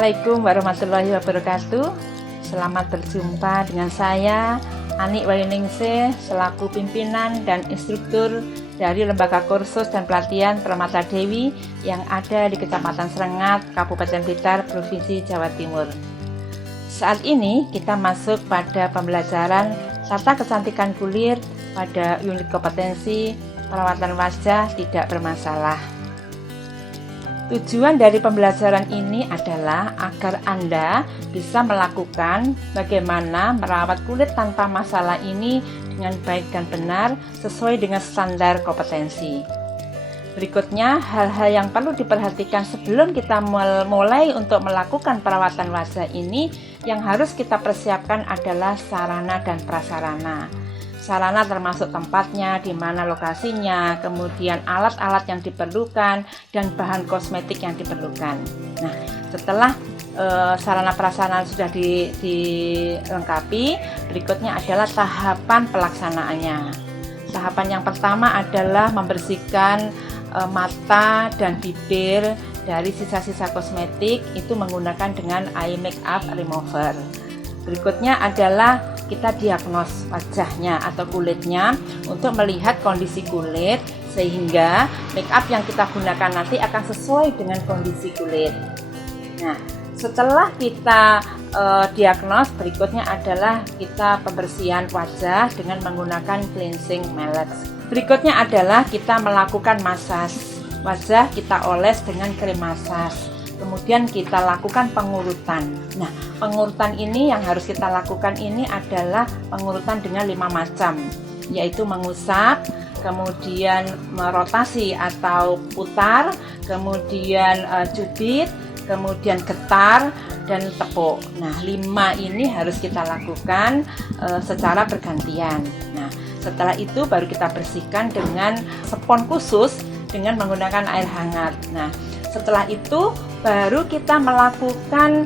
Assalamualaikum warahmatullahi wabarakatuh. Selamat berjumpa dengan saya Ani Waliningsih selaku pimpinan dan instruktur dari Lembaga Kursus dan Pelatihan Permata Dewi yang ada di Kecamatan Serengat, Kabupaten Blitar, Provinsi Jawa Timur. Saat ini kita masuk pada pembelajaran tata kecantikan kulit pada unit kompetensi perawatan wajah tidak bermasalah. Tujuan dari pembelajaran ini adalah agar Anda bisa melakukan bagaimana merawat kulit tanpa masalah ini dengan baik dan benar sesuai dengan standar kompetensi. Berikutnya, hal-hal yang perlu diperhatikan sebelum kita mulai untuk melakukan perawatan wajah ini yang harus kita persiapkan adalah sarana dan prasarana. Sarana termasuk tempatnya, di mana lokasinya, kemudian alat-alat yang diperlukan, dan bahan kosmetik yang diperlukan. Nah, setelah sarana prasarana sudah dilengkapi, berikutnya adalah tahapan pelaksanaannya. Tahapan yang pertama adalah membersihkan mata dan bibir dari sisa-sisa kosmetik itu menggunakan dengan eye makeup remover. Berikutnya adalah kita diagnos wajahnya atau kulitnya untuk melihat kondisi kulit sehingga make up yang kita gunakan nanti akan sesuai dengan kondisi kulit. Nah, setelah kita diagnos, berikutnya adalah kita pembersihan wajah dengan menggunakan cleansing meleks. Berikutnya adalah kita melakukan massage wajah, kita oles dengan krim massage. Kemudian kita lakukan pengurutan. Nah, pengurutan ini yang harus kita lakukan ini adalah pengurutan dengan 5 macam, yaitu mengusap, kemudian merotasi atau putar, kemudian cubit, kemudian getar, dan tepuk. Nah, 5 ini harus kita lakukan secara bergantian. Nah, setelah itu baru kita bersihkan dengan spons khusus dengan menggunakan air hangat. Nah, setelah itu baru kita melakukan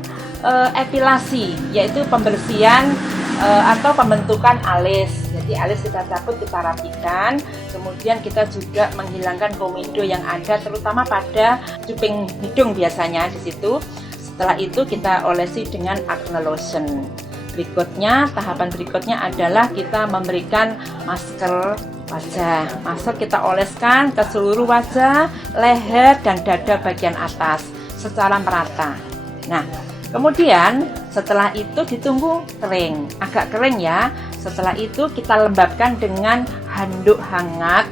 epilasi, yaitu pembersihan atau pembentukan alis. Jadi alis kita cabut, kita rapikan, kemudian kita juga menghilangkan komedo yang ada, terutama pada cuping hidung biasanya di situ. Setelah itu kita olesi dengan acne lotion. Berikutnya, tahapan berikutnya adalah kita memberikan masker wajah. Masker kita oleskan ke seluruh wajah, leher, dan dada bagian atas secara merata. Nah, kemudian setelah itu ditunggu kering, agak kering ya. Setelah itu kita lembabkan dengan handuk hangat.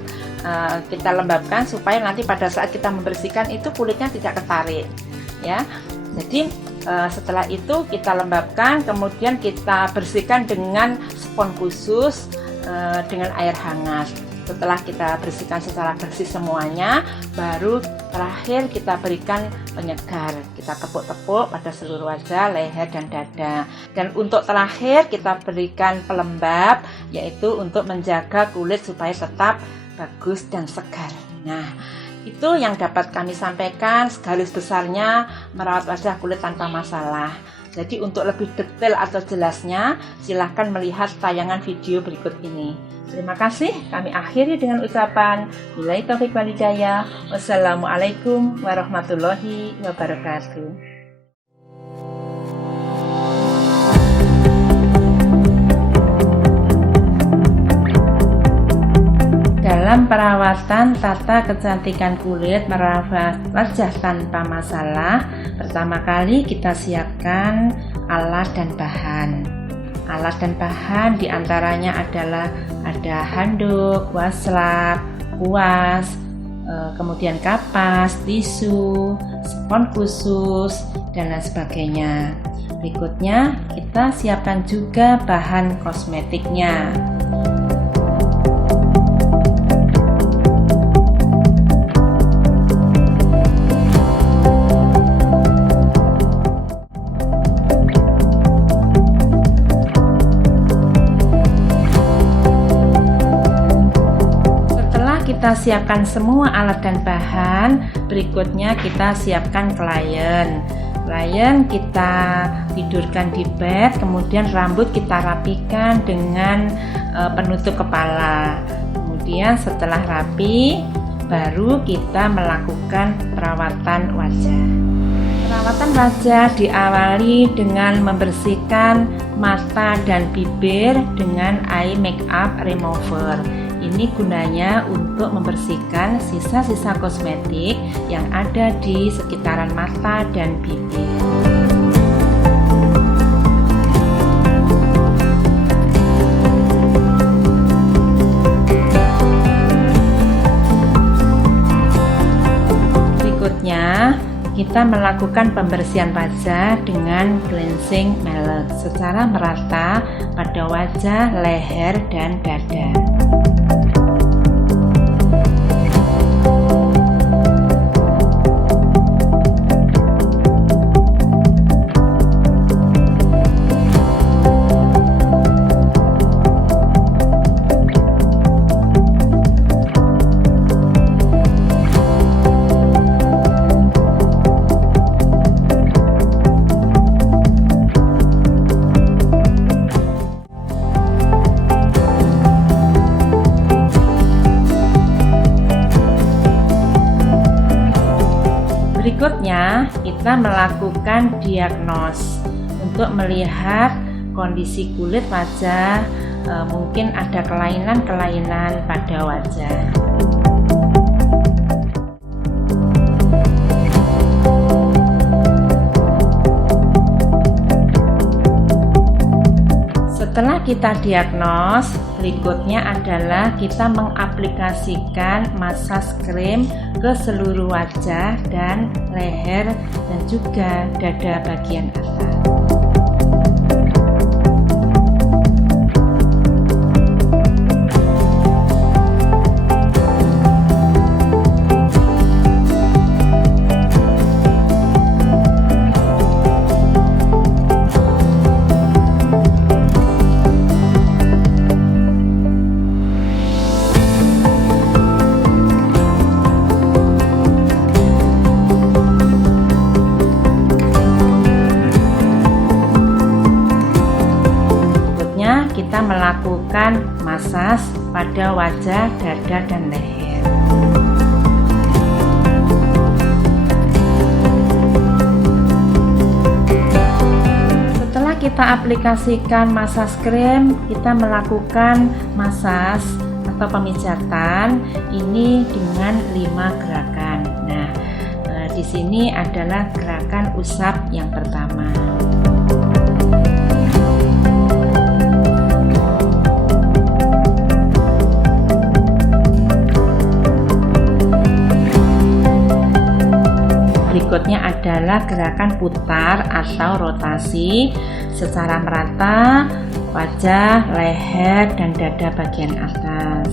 Kita lembabkan supaya nanti pada saat kita membersihkan itu kulitnya tidak ketarik, ya. Jadi setelah itu kita lembabkan, kemudian kita bersihkan dengan spons khusus dengan air hangat. Setelah kita bersihkan secara bersih semuanya, baru terakhir kita berikan penyegar. Kita tepuk-tepuk pada seluruh wajah, leher, dan dada. Dan untuk terakhir kita berikan pelembab, yaitu untuk menjaga kulit supaya tetap bagus dan segar. Nah, itu yang dapat kami sampaikan segaris besarnya merawat wajah kulit tanpa masalah. Jadi untuk lebih detail atau jelasnya, silahkan melihat tayangan video berikut ini. Terima kasih, kami akhiri dengan ucapan billahi taufiq wal hidayah. Wassalamualaikum warahmatullahi wabarakatuh. Dalam perawatan tata kecantikan kulit merawat wajah tanpa masalah, pertama kali kita siapkan alat dan bahan. Alat dan bahan diantaranya adalah ada handuk, wastafel, kuas, kemudian kapas, tisu, spons khusus, dan lain sebagainya. Berikutnya kita siapkan juga bahan kosmetiknya. Kita siapkan semua alat dan bahan, berikutnya kita siapkan klien. Klien kita tidurkan di bed, kemudian rambut kita rapikan dengan penutup kepala. Kemudian setelah rapi, baru kita melakukan perawatan wajah. Perawatan wajah diawali dengan membersihkan mata dan bibir dengan eye makeup remover. Ini gunanya untuk membersihkan sisa-sisa kosmetik yang ada di sekitaran mata dan bibir. Berikutnya, kita melakukan pembersihan wajah dengan cleansing mallet secara merata pada wajah, leher, dan dada. Berikutnya, kita melakukan diagnos untuk melihat kondisi kulit wajah, mungkin ada kelainan-kelainan pada wajah. Setelah kita diagnos, berikutnya adalah kita mengaplikasikan massage krim ke seluruh wajah dan leher dan juga dada bagian atas. Kita melakukan massage pada wajah, dada, dan leher. Setelah kita aplikasikan massage krim, kita melakukan massage atau pemijatan ini dengan 5 gerakan. Nah, di sini adalah gerakan usap yang pertama. Berikutnya adalah gerakan putar atau rotasi secara merata wajah, leher, dan dada bagian atas.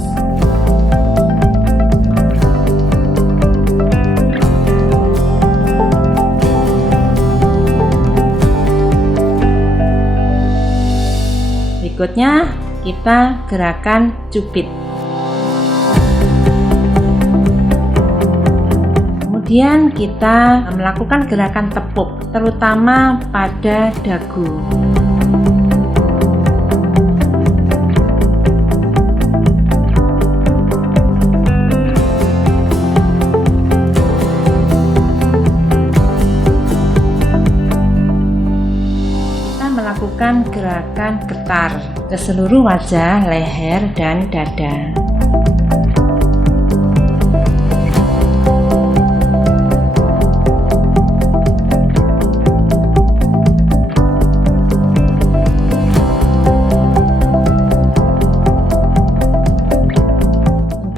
Berikutnya kita gerakan cupit. Kemudian kita melakukan gerakan tepuk, terutama pada dagu. Kita melakukan gerakan getar ke seluruh wajah, leher, dan dada.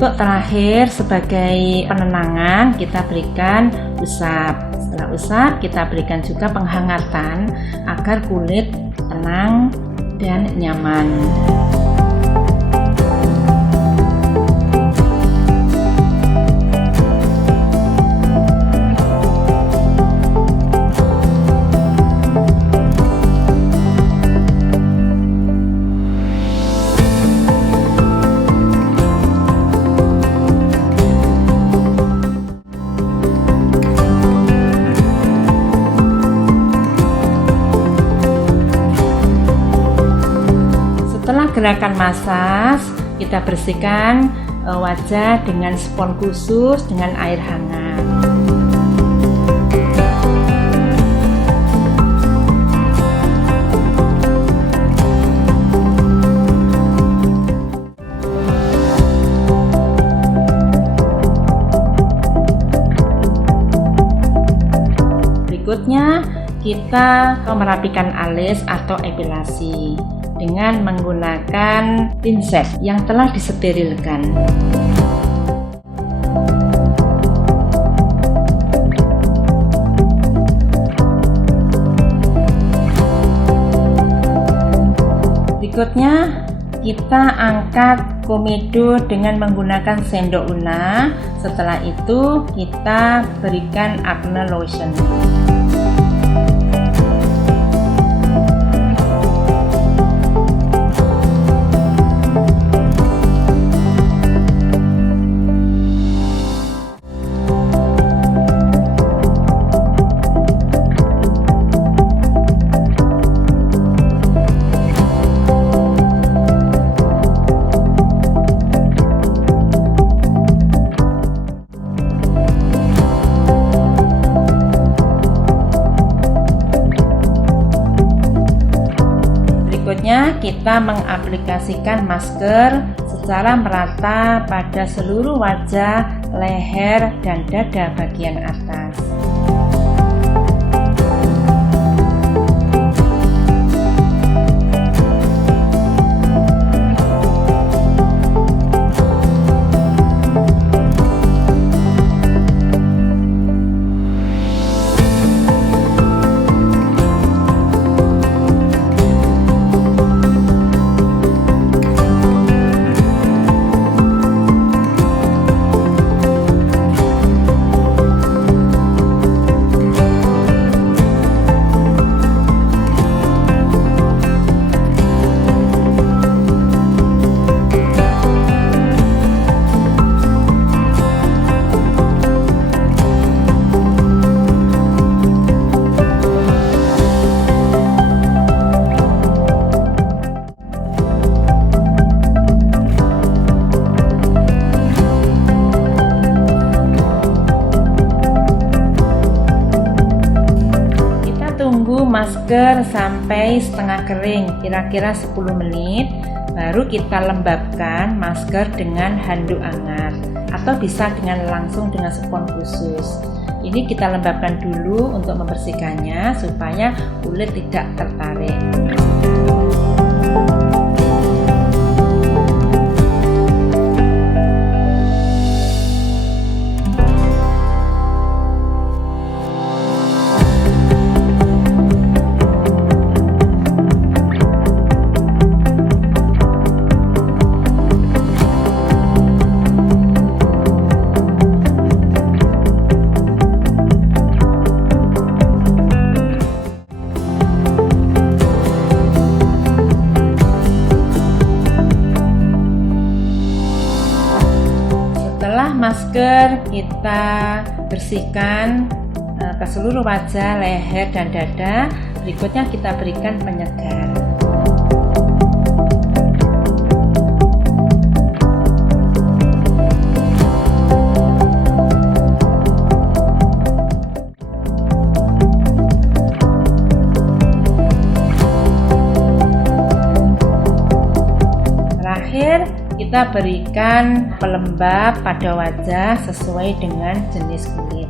Untuk terakhir sebagai penenangan kita berikan usap. Setelah usap kita berikan juga penghangatan agar kulit tenang dan nyaman. Setelah gerakan massage, kita bersihkan wajah dengan spons khusus dengan air hangat. kita merapikan alis atau epilasi dengan menggunakan pinset yang telah disterilkan. Berikutnya kita angkat komedo dengan menggunakan sendok una. Setelah itu kita berikan acne lotion. Berikutnya kita mengaplikasikan masker secara merata pada seluruh wajah, leher, dan dada bagian atas. Masker sampai setengah kering, kira-kira 10 menit, baru kita lembabkan masker dengan handuk hangat atau bisa langsung dengan spons khusus. Ini kita lembabkan dulu untuk membersihkannya supaya kulit tidak tertarik. Setelah masker kita bersihkan ke seluruh wajah, leher, dan dada, berikutnya kita berikan penyegar. Terakhir, kita berikan pelembab pada wajah sesuai dengan jenis kulit.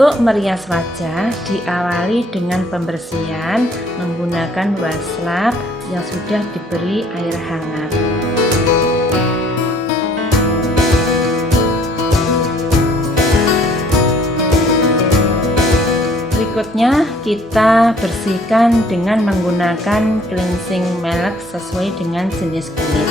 Untuk merias wajah diawali dengan pembersihan menggunakan wastafel yang sudah diberi air hangat. Berikutnya kita bersihkan dengan menggunakan cleansing milk sesuai dengan jenis kulit.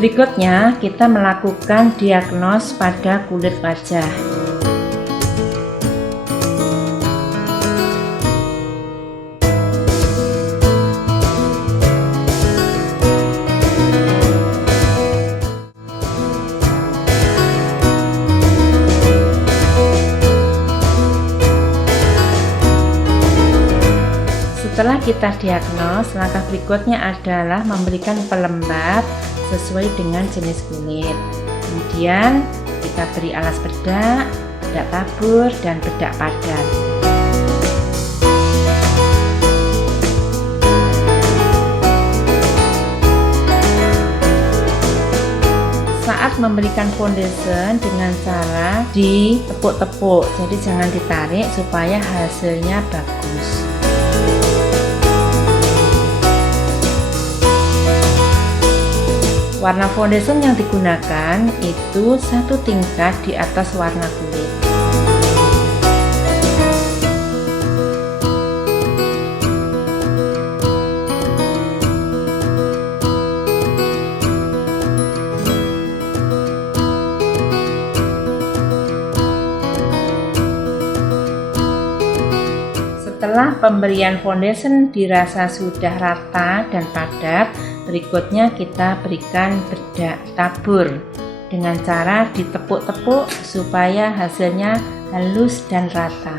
Berikutnya kita melakukan diagnos pada kulit wajah. Setelah kita diagnos, langkah berikutnya adalah memberikan pelembab sesuai dengan jenis kulit. Kemudian kita beri alas bedak, bedak tabur, dan bedak padat. Saat memberikan foundation dengan cara ditepuk-tepuk, jadi jangan ditarik supaya hasilnya bagus. Warna foundation yang digunakan itu satu tingkat di atas warna kulit. Setelah pemberian foundation dirasa sudah rata dan padat, berikutnya kita berikan bedak tabur dengan cara ditepuk-tepuk supaya hasilnya halus dan rata.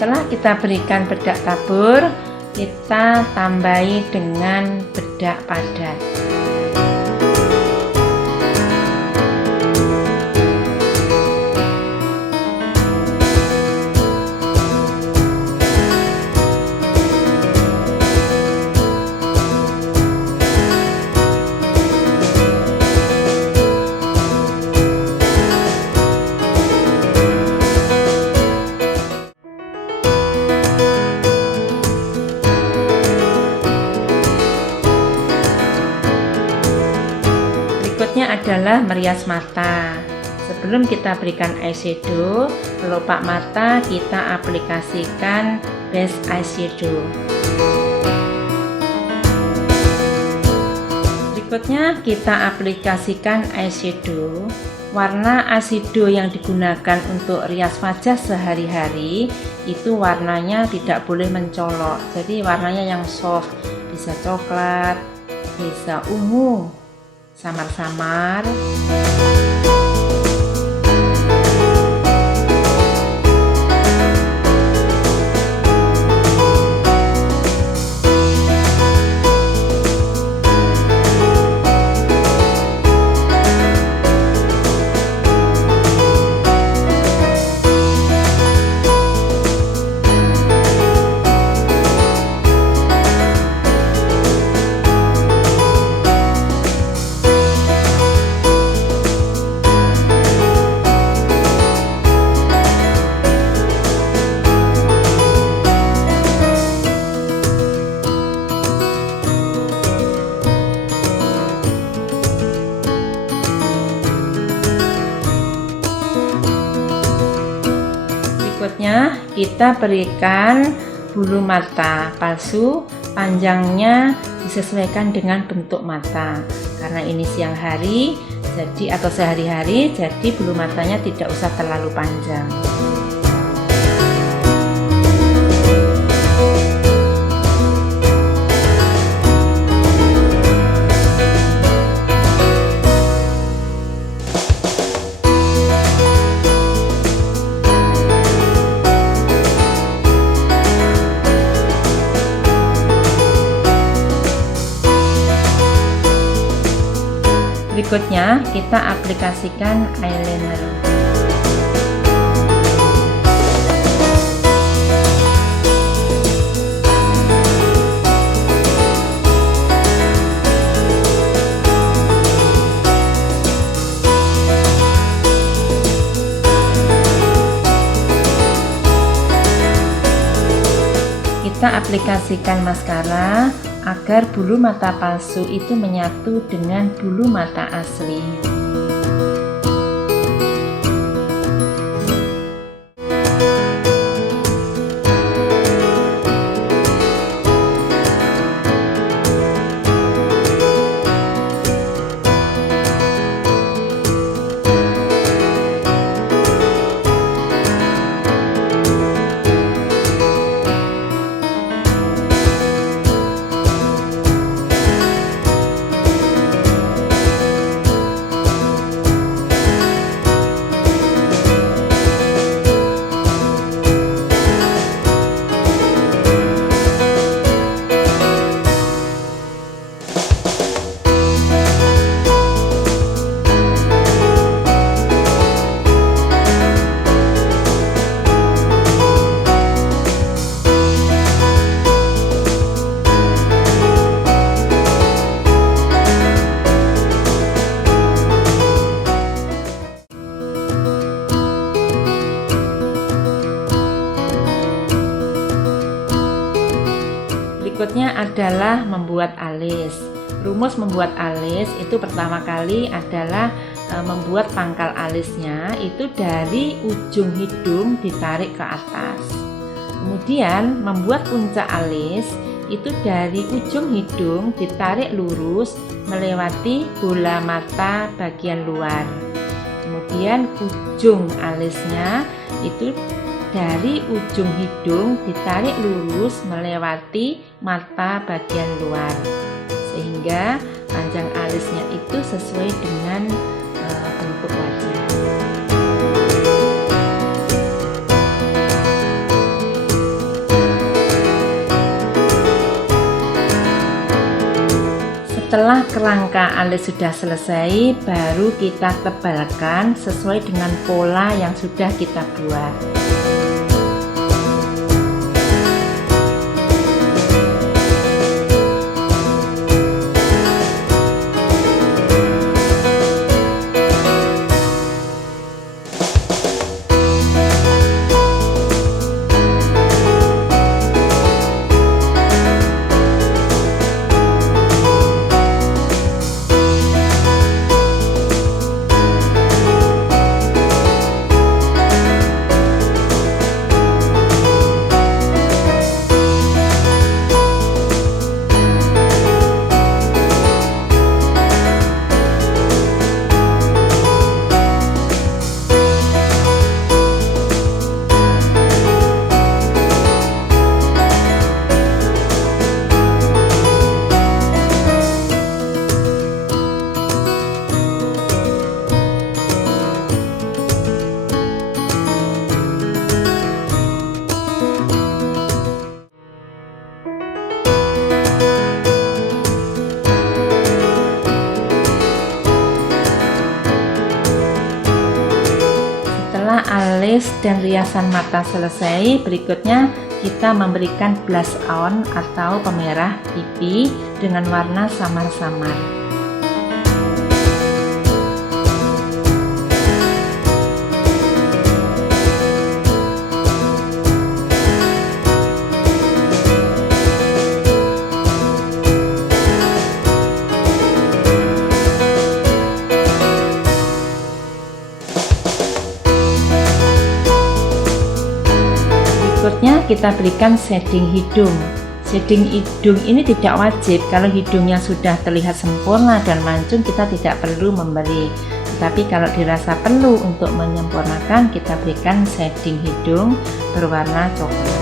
Setelah kita berikan bedak tabur, kita tambahi dengan bedak padat. Berikutnya adalah merias mata. Sebelum kita berikan eyeshadow, kelopak mata kita aplikasikan base eyeshadow. Berikutnya kita aplikasikan eyeshadow. Warna eyeshadow yang digunakan untuk rias wajah sehari-hari itu warnanya tidak boleh mencolok. Jadi warnanya yang soft, bisa coklat, bisa ungu, samar-samar. kita berikan bulu mata palsu, panjangnya disesuaikan dengan bentuk mata. Karena ini siang hari atau sehari-hari, jadi bulu matanya tidak usah terlalu panjang. Berikutnya kita aplikasikan eyeliner. Kita aplikasikan maskara agar bulu mata palsu itu menyatu dengan bulu mata asli. Berikutnya adalah membuat alis. Rumus membuat alis itu pertama kali adalah membuat pangkal alisnya itu dari ujung hidung ditarik ke atas. Kemudian membuat puncak alis itu dari ujung hidung ditarik lurus melewati bola mata bagian luar. Kemudian ujung alisnya itu dari ujung hidung ditarik lurus melewati mata bagian luar, sehingga panjang alisnya itu sesuai dengan bentuk wajah. Setelah kerangka alis sudah selesai, baru kita tebalkan sesuai dengan pola yang sudah kita buat. Alis dan riasan mata selesai, berikutnya kita memberikan blush on atau pemerah pipi dengan warna samar-samar. kita berikan shading hidung. Shading hidung ini tidak wajib. Kalau hidungnya sudah terlihat sempurna dan mancung, kita tidak perlu memberi. Tapi kalau dirasa perlu untuk menyempurnakan, kita berikan shading hidung berwarna coklat.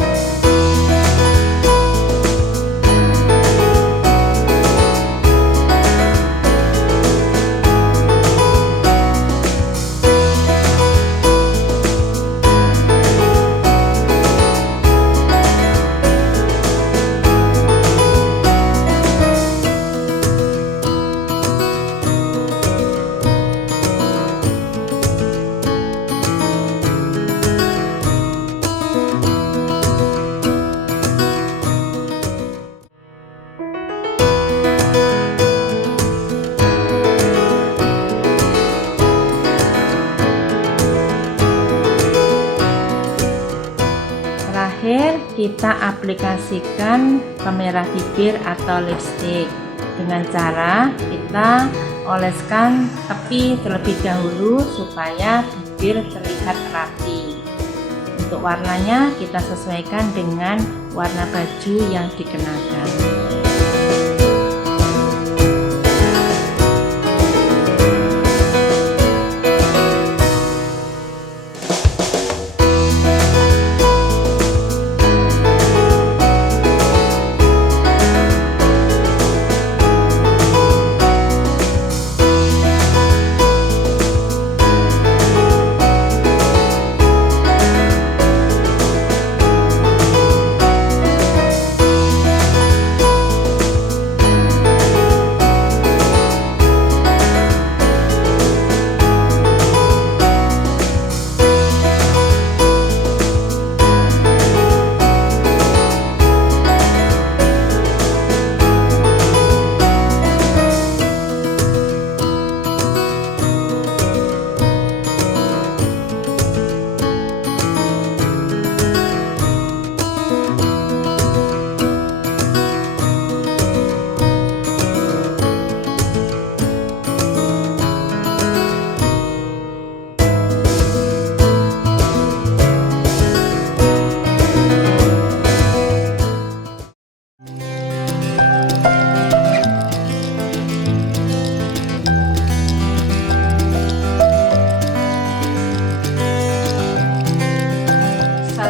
Terakhir, kita aplikasikan pemerah bibir atau lipstik dengan cara kita oleskan tepi terlebih dahulu supaya bibir terlihat rapi. Untuk warnanya kita sesuaikan dengan warna baju yang dikenakan.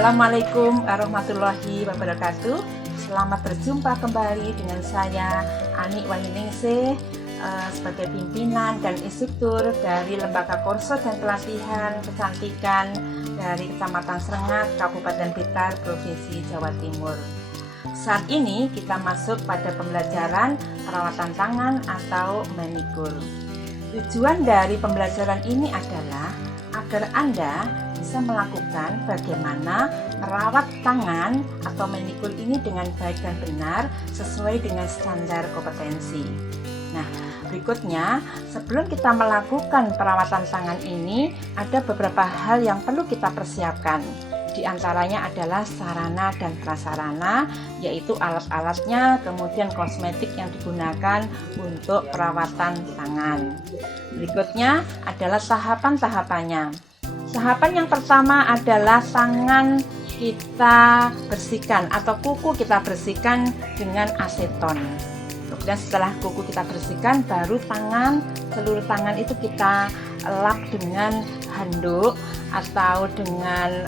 Assalamualaikum warahmatullahi wabarakatuh. Selamat berjumpa kembali dengan saya Ani Wahyuningsih sebagai pimpinan dan instruktur dari Lembaga Kursus dan Pelatihan Kecantikan dari Kecamatan Srengat, Kabupaten Blitar, Provinsi Jawa Timur. Saat ini kita masuk pada pembelajaran perawatan tangan atau manikur. Tujuan dari pembelajaran ini adalah agar Anda bisa melakukan bagaimana merawat tangan atau manikur ini dengan baik dan benar sesuai dengan standar kompetensi. Nah, berikutnya sebelum kita melakukan perawatan tangan ini, ada beberapa hal yang perlu kita persiapkan. Di antaranya adalah sarana dan prasarana, yaitu alat-alatnya, kemudian kosmetik yang digunakan untuk perawatan tangan. Berikutnya adalah tahapan-tahapannya. Tahapan yang pertama adalah tangan kita bersihkan atau kuku kita bersihkan dengan aseton. Kemudian setelah kuku kita bersihkan, baru seluruh tangan itu kita lap dengan handuk atau dengan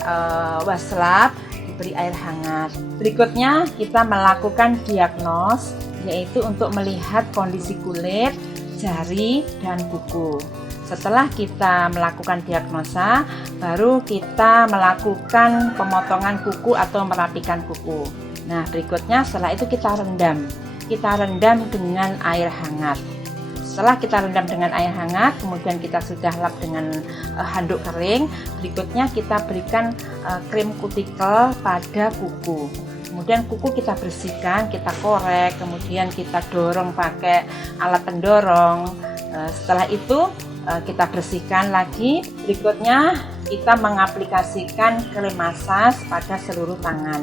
wastafel, diberi air hangat. Berikutnya kita melakukan diagnos, yaitu untuk melihat kondisi kulit, jari, dan kuku. Setelah kita melakukan diagnosa, baru kita melakukan pemotongan kuku atau merapikan kuku. Nah, berikutnya setelah itu kita rendam. Kita rendam dengan air hangat. Setelah kita rendam dengan air hangat, kemudian kita sudah lap dengan handuk kering. Berikutnya kita berikan krim kutikel pada kuku. Kemudian kuku kita bersihkan, kita korek, kemudian kita dorong pakai alat pendorong. Setelah itu kita bersihkan lagi. Berikutnya kita mengaplikasikan krim massage pada seluruh tangan.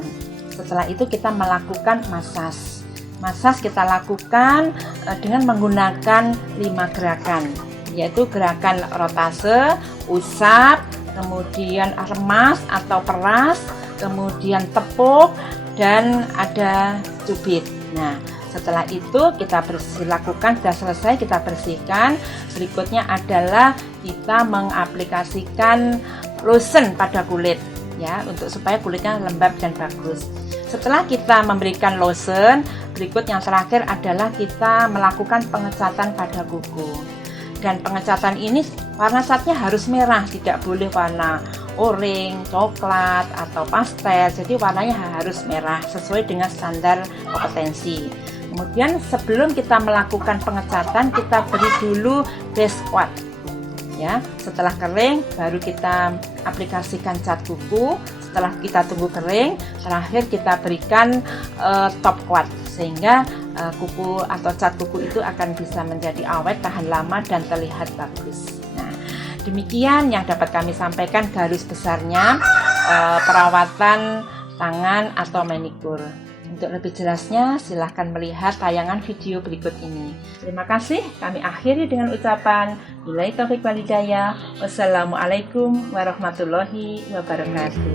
Setelah itu kita melakukan massage. Massage kita lakukan dengan menggunakan 5 gerakan, yaitu gerakan rotase, usap, kemudian remas atau peras, kemudian tepung, dan ada cubit. Nah, setelah itu kita lakukan, sudah selesai kita bersihkan. Berikutnya adalah kita mengaplikasikan lotion pada kulit ya, untuk supaya kulitnya lembab dan bagus. Setelah kita memberikan lotion, berikut yang terakhir adalah kita melakukan pengecatan pada kuku. Dan pengecatan ini warna catnya harus merah, tidak boleh warna oranye, coklat, atau pastel. Jadi warnanya harus merah sesuai dengan standar kompetensi. Kemudian sebelum kita melakukan pengecatan, kita beri dulu base coat. Ya, setelah kering baru kita aplikasikan cat kuku. Setelah kita tunggu kering, terakhir kita berikan top coat sehingga kuku atau cat kuku itu akan bisa menjadi awet, tahan lama, dan terlihat bagus. Nah, demikian yang dapat kami sampaikan garis besarnya perawatan tangan atau manikur. Untuk lebih jelasnya silahkan melihat tayangan video berikut ini. Terima kasih, kami akhiri dengan ucapan billahi taufiq wal hidayah. Wassalamualaikum warahmatullahi wabarakatuh.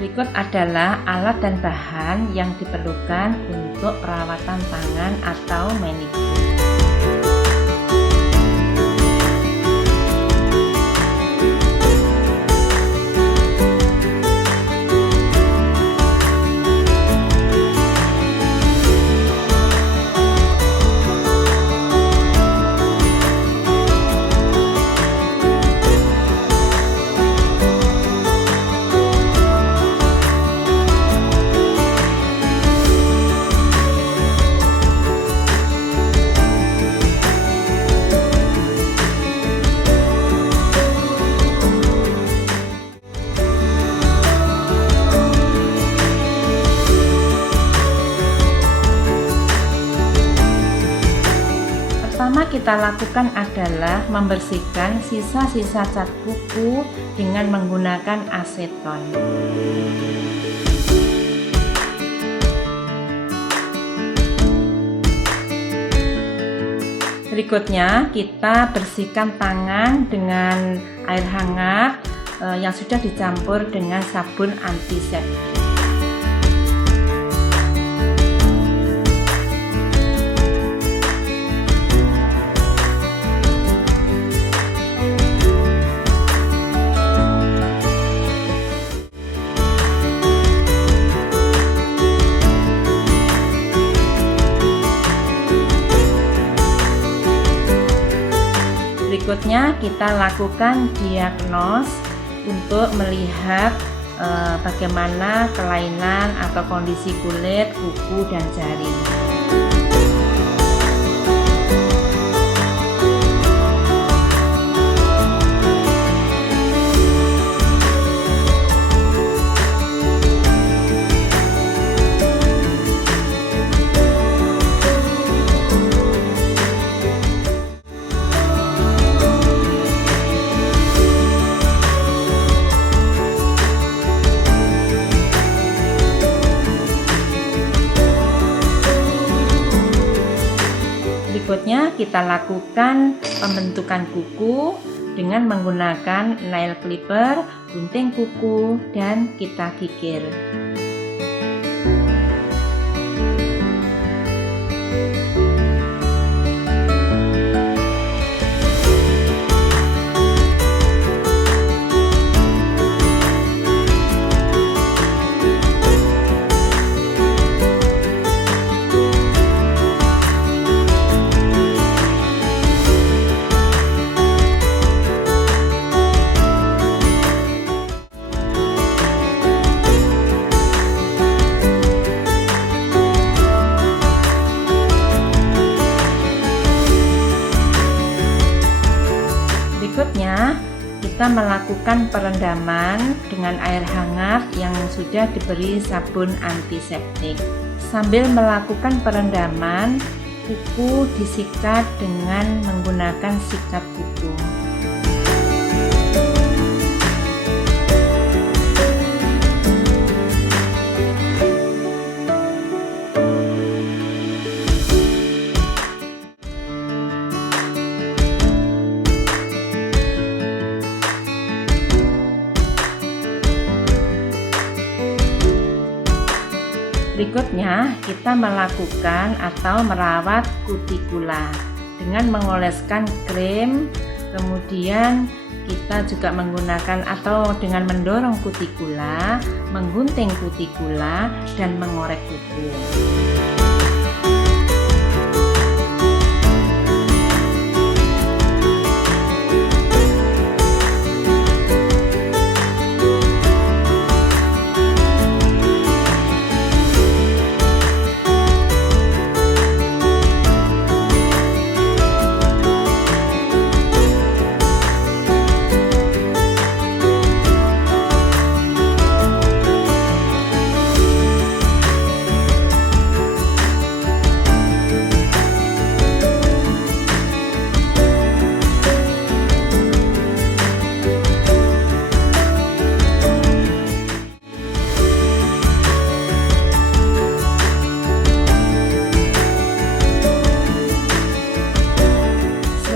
Berikut adalah alat dan bahan yang diperlukan untuk perawatan tangan atau manikur. Pertama kita lakukan adalah membersihkan sisa-sisa cat kuku dengan menggunakan aseton. Berikutnya kita bersihkan tangan dengan air hangat yang sudah dicampur dengan sabun antiseptik. Berikutnya kita lakukan diagnos untuk melihat bagaimana kelainan atau kondisi kulit, kuku, dan jari. Berikutnya kita lakukan pembentukan kuku dengan menggunakan nail clipper, gunting kuku, dan kita kikir. Berikutnya, kita melakukan perendaman dengan air hangat yang sudah diberi sabun antiseptik. Sambil melakukan perendaman, kuku disikat dengan menggunakan sikat kuku. Berikutnya, kita melakukan atau merawat kutikula dengan mengoleskan krim, kemudian kita juga menggunakan atau dengan mendorong kutikula, menggunting kutikula, dan mengorek kuku.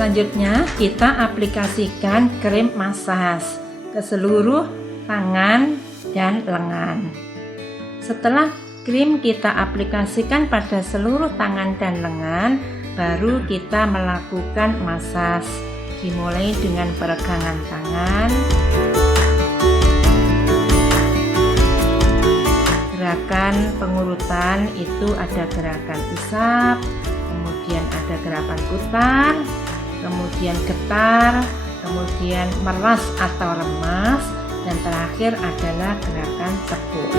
Selanjutnya, kita aplikasikan krim massage ke seluruh tangan dan lengan. Setelah krim kita aplikasikan pada seluruh tangan dan lengan, baru kita melakukan massage. Dimulai dengan peregangan tangan, gerakan pengurutan itu ada gerakan usap, kemudian ada gerakan putar, kemudian getar, kemudian meras atau remas, dan terakhir adalah gerakan tepuk.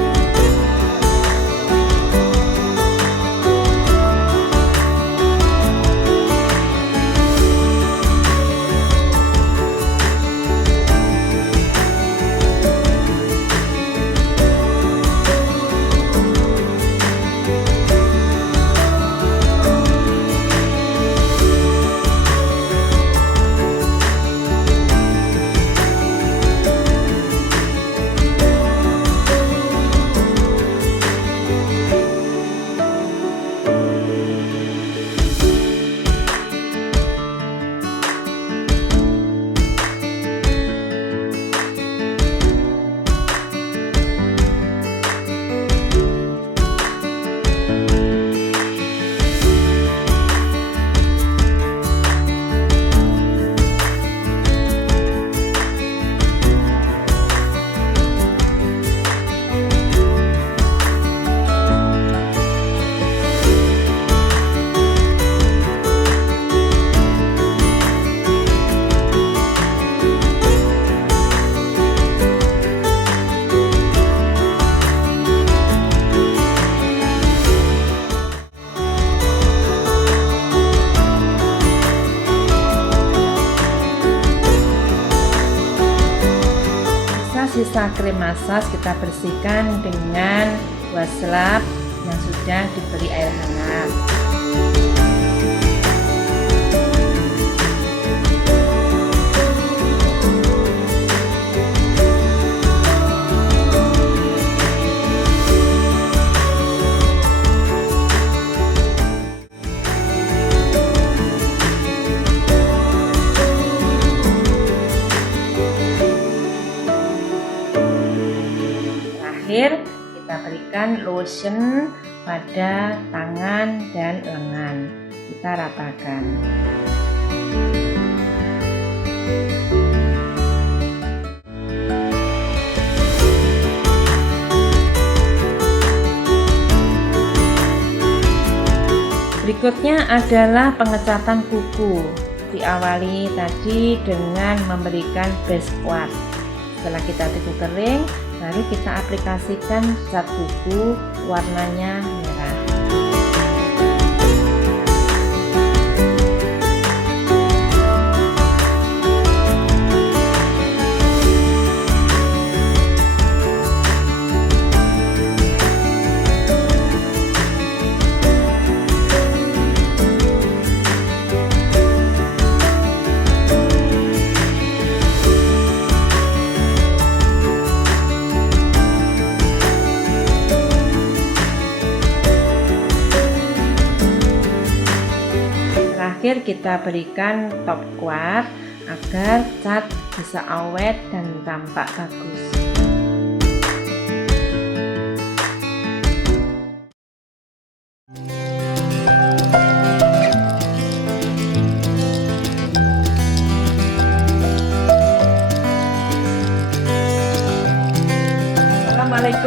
Sisa krim massage kita bersihkan dengan wastafel yang sudah diberi air hangat. Terakhir, kita berikan lotion pada tangan dan lengan. Kita ratakan. Berikutnya adalah pengecatan kuku. Diawali tadi dengan memberikan base coat. Setelah kita tunggu kering, baru kita aplikasikan cat kuku warnanya merah. Terakhir kita berikan top coat agar cat bisa awet dan tampak bagus.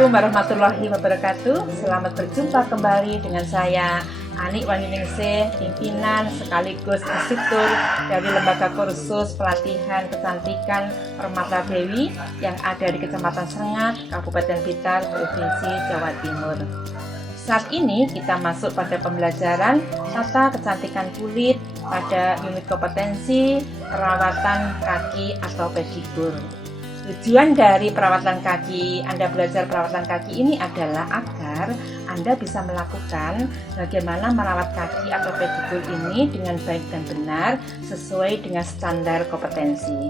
Assalamualaikum warahmatullahi wabarakatuh. Selamat berjumpa kembali dengan saya Ani Waniningsih, pimpinan sekaligus instruktur dari Lembaga Kursus Pelatihan Kecantikan Permata Dewi yang ada di Kecamatan Srengat, Kabupaten Blitar, Provinsi Jawa Timur. Saat ini kita masuk pada pembelajaran tata kecantikan kulit pada unit kompetensi perawatan kaki atau pedikur. Tujuan dari perawatan kaki, Anda belajar perawatan kaki ini adalah agar Anda bisa melakukan bagaimana merawat kaki atau pedikur ini dengan baik dan benar sesuai dengan standar kompetensi.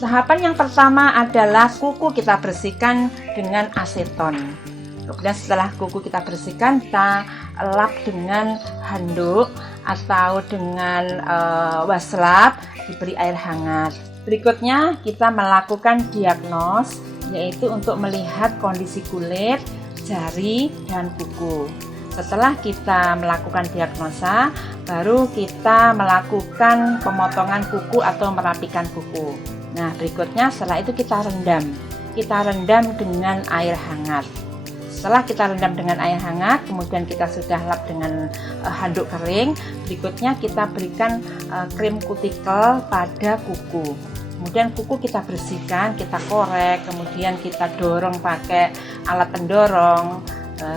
Tahapan yang pertama adalah kuku kita bersihkan dengan aseton. Kemudian setelah kuku kita bersihkan, kita lap dengan handuk atau dengan wastafel, diberi air hangat. Berikutnya kita melakukan diagnos, yaitu untuk melihat kondisi kulit, jari, dan kuku. Setelah kita melakukan diagnosa, baru kita melakukan pemotongan kuku atau merapikan kuku. Nah, berikutnya setelah itu kita rendam. Kita rendam dengan air hangat. Setelah kita rendam dengan air hangat, kemudian kita sudah lap dengan handuk kering. Berikutnya kita berikan krim kutikel pada kuku. Kemudian kuku kita bersihkan, kita korek, kemudian kita dorong pakai alat pendorong.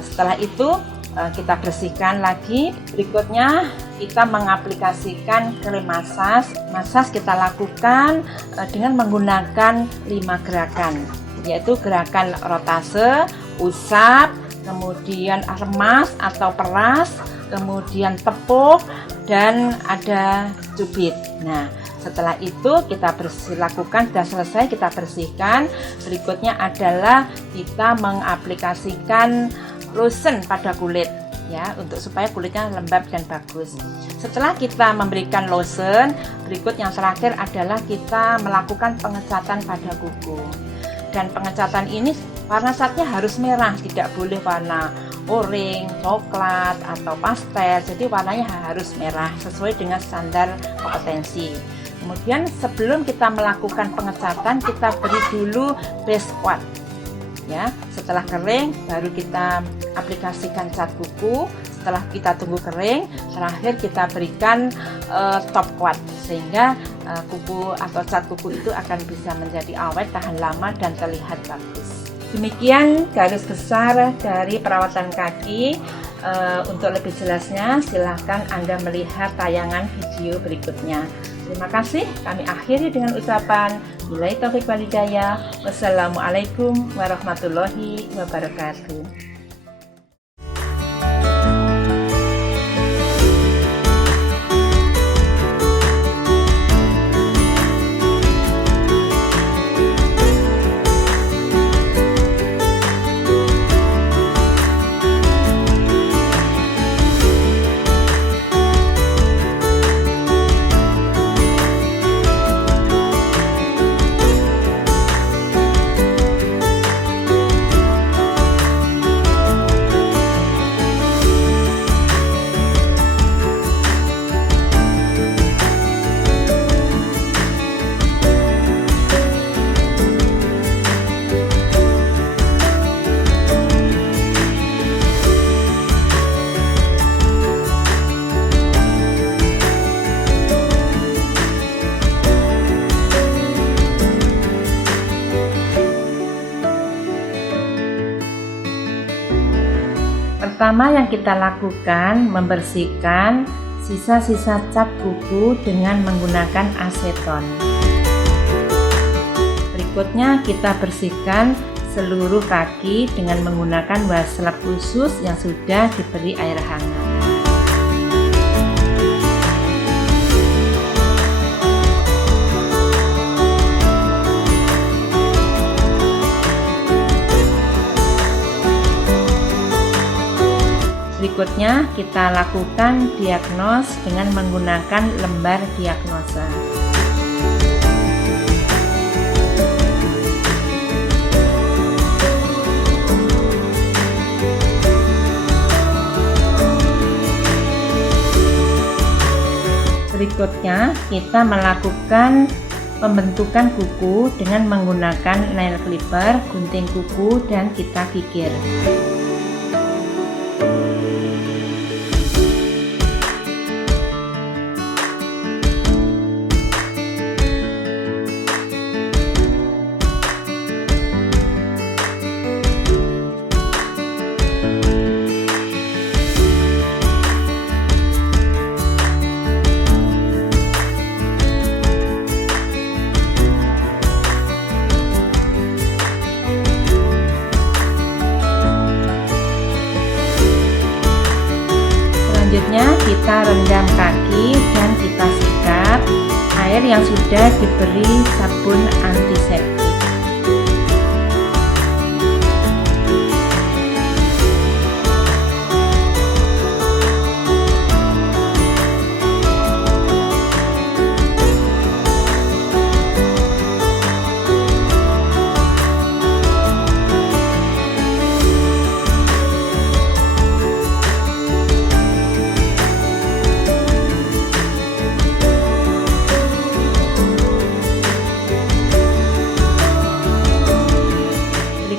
Setelah itu kita bersihkan lagi. Berikutnya kita mengaplikasikan krim masas. Masas kita lakukan dengan menggunakan 5 gerakan, yaitu gerakan rotase, usap, kemudian remas atau peras, kemudian tepuk, dan ada cubit. Nah, setelah itu kita lakukan, sudah selesai kita bersihkan. Berikutnya adalah kita mengaplikasikan lotion pada kulit, ya, untuk supaya kulitnya lembab dan bagus. Setelah kita memberikan lotion, berikut yang terakhir adalah kita melakukan pengecatan pada kuku. Dan pengecatan ini warna catnya harus merah, tidak boleh warna oranye, coklat, atau pastel. Jadi warnanya harus merah sesuai dengan standar kompetensi. Kemudian sebelum kita melakukan pengecatan, kita beri dulu base coat. Ya, setelah kering baru kita aplikasikan cat kuku. Setelah kita tunggu kering, terakhir kita berikan top coat sehingga kuku atau cat kuku itu akan bisa menjadi awet, tahan lama, dan terlihat bagus. Demikian garis besar dari perawatan kaki. Untuk lebih jelasnya silahkan Anda melihat tayangan video berikutnya. Terima kasih, kami akhiri dengan ucapan billahi taufiq wal hidayah. Wassalamualaikum warahmatullahi wabarakatuh. Pertama yang kita lakukan, membersihkan sisa-sisa cat kuku dengan menggunakan aseton. Berikutnya kita bersihkan seluruh kaki dengan menggunakan wastafel khusus yang sudah diberi air hangat. Berikutnya kita lakukan diagnos dengan menggunakan lembar diagnosa. Berikutnya kita melakukan pembentukan kuku dengan menggunakan nail clipper, gunting kuku, dan kita kikir. Selanjutnya kita rendam kaki dan kita sikat air yang sudah diberi sabun antiseptik.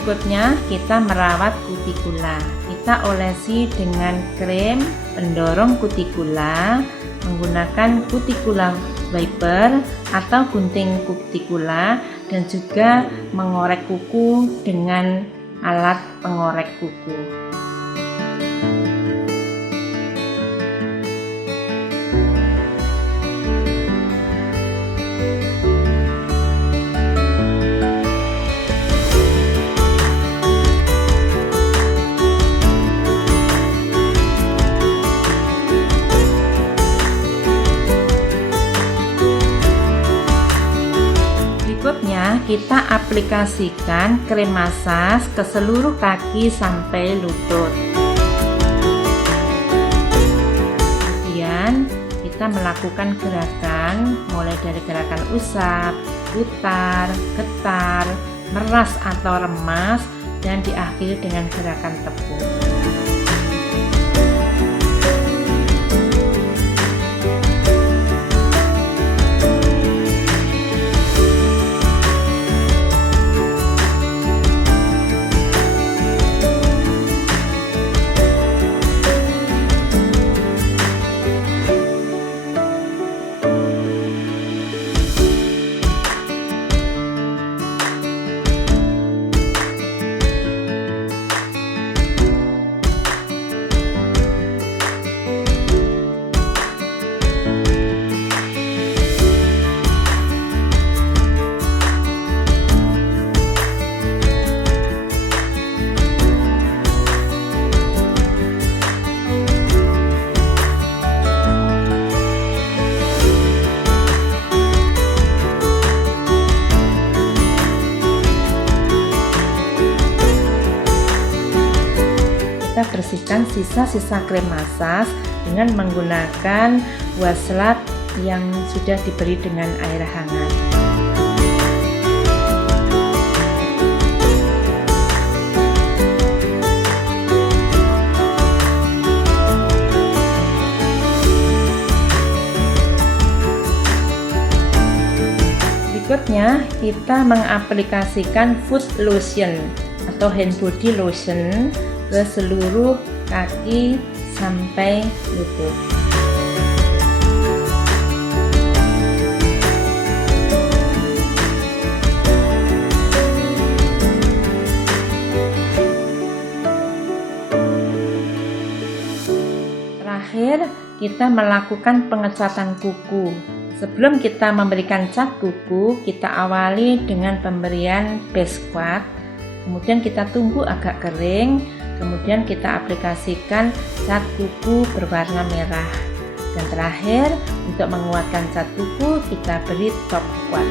Berikutnya kita merawat kutikula. Kita olesi dengan krim pendorong kutikula menggunakan kutikula wiper atau gunting kutikula, dan juga mengorek kuku dengan alat pengorek kuku. Berikutnya kita aplikasikan krim massage ke seluruh kaki sampai lutut. Kemudian kita melakukan gerakan mulai dari gerakan usap, putar, getar, meras atau remas, dan diakhiri dengan gerakan tepuk. Kita bersihkan sisa-sisa krim massage dengan menggunakan washcloth yang sudah diberi dengan air hangat. Berikutnya kita mengaplikasikan foot lotion atau hand body lotion ke seluruh kaki sampai lutut. Terakhir, kita melakukan pengecatan kuku. Sebelum kita memberikan cat kuku, kita awali dengan pemberian base coat. Kemudian kita tunggu agak kering. Kemudian kita aplikasikan cat kuku berwarna merah. Dan terakhir, untuk menguatkan cat kuku, kita beri top coat.